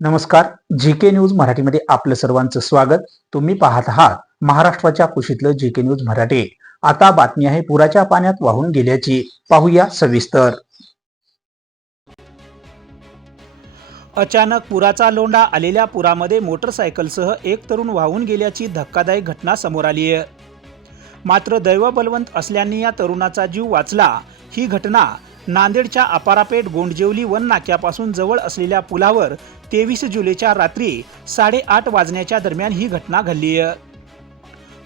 नमस्कार जी K news मराठीमध्ये आपलं सर्वांचं स्वागत. तुम्ही पाहत आहात महाराष्ट्राच्या कुशीतलं जी के न्यूज मराठी. आता बातमी आहे पुराच्या पाण्यात वाहून गेल्याची. पाहूया सविस्तर. अचानक पुराचा लोंढा आलेल्या पुरामध्ये मोटरसायकलसह एक तरुण वाहून गेल्याची धक्कादायक घटना समोर आली आहे. मात्र दैव बलवंत असल्याने या तरुणाचा जीव वाचला. ही घटना नांदेडच्या अपारापेठ गोंडजेवली वन नाक्यापासून जवळ असलेल्या पुलावर तेवीस जुलैच्या रात्री साडेआठ वाजण्याच्या दरम्यान ही घटना घडली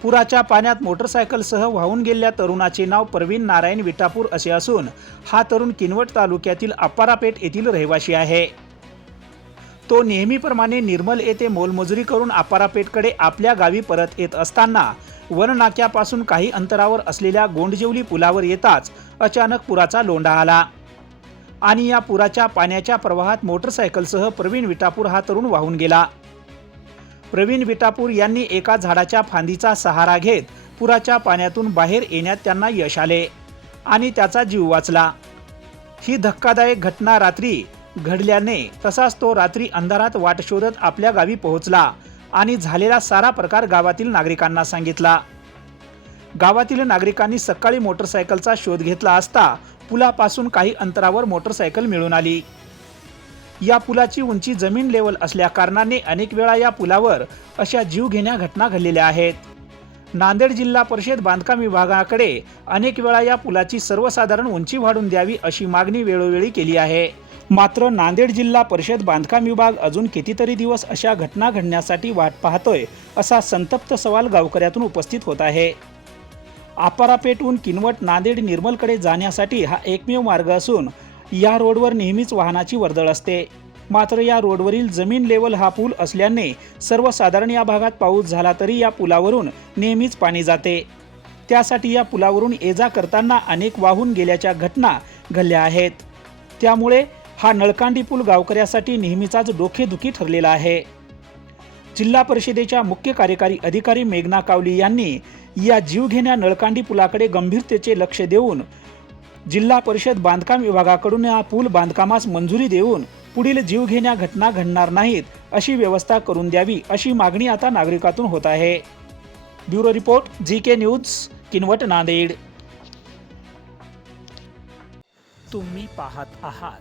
पुराच्या पाण्यात मोटरसायकलसह वाहून गेलेल्या तरुणाचे नाव प्रवीण नारायण विटापूर असे असून हा तरुण किनवट तालुक्यातील अप्पारापेठ येथील रहिवासी आहे. तो नेहमीप्रमाणे निर्मल येथे मोलमजुरी करून आपारापेठकडे आपल्या गावी परत येत असताना वननाक्यापासून काही अंतरावर असलेल्या गोंडजेवली पुलावर येताच अचानक पुराचा लोंढा आला. आणि या पुराच्या पाण्याच्या प्रवाहात मोटरसायकलसह प्रवीण विटापूर हा तरुण वाहून गेला. प्रवीण विटापूर यांनी एका झाडाच्या फांदीचा सहारा घेत पुराच्या पाण्यातून बाहेर येण्यात त्यांना यश आले आणि त्याचा जीव वाचला. ही धक्कादायक घटना रात्री घडल्याने तसाच तो रात्री अंधारात वाट शोधत आपल्या गावी पोहोचला आणि झालेला सारा प्रकार गावातील नागरिकांना सांगितला. गावातील नागरिकांनी सकाळी मोटरसायकलचा शोध घेतला असता पुलापासून काही अंतरावर मोटरसायकल मिळून आली. या पुलाची उंची जमीन लेवल असल्या कारणाने अनेक वेळा या पुलावर अशा जीवघेण्या घटना घडलेल्या आहेत. नांदेड जिल्हा परिषद बांधकाम विभागाकडे अनेक वेळा या पुलाची सर्वसाधारण उंची वाढून द्यावी अशी मागणी वेळोवेळी केली आहे. मात्र नांदेड जिल्हा परिषद बांधकाम विभाग अजून कितीतरी दिवस अशा घटना घडण्यासाठी वाट पाहतोय असा संतप्त सवाल गावकऱ्यातून उपस्थित होत आहे. आपारापेठहून किनवट नांदेड निर्मलकडे जाण्यासाठी हा एकमेव मार्ग असून या रोडवर नेहमीच वाहनाची वर्दळ असते. मात्र या रोडवरील जमीन लेवल हा पूल असल्याने सर्वसाधारण या भागात पाऊस झाला तरी या पुलावरून नेहमीच पाणी जाते. त्यासाठी या पुलावरून ये जा करताना अनेक वाहून गेल्याच्या घटना घडल्या आहेत. त्यामुळे हा नळकांडी पूल गावकऱ्यासाठी नेहमीचाच डोकेदुखी ठरलेला आहे. जिल्हा परिषदेच्या मुख्य कार्यकारी अधिकारी मेघना कावली यांनी या जीवघेण्या नळकांडी पुलाकडे गंभीरतेचे लक्ष देऊन जिल्हा परिषद बांधकाम विभागाकडून हा पूल बांधकामास मंजुरी देऊन पुढील जीवघेण्या घटना घडणार नाहीत अशी व्यवस्था करून द्यावी अशी मागणी आता नागरिकातून होत आहे. Bureau report G K news Kinwat Nanded. तुम्ही पाहत आहात.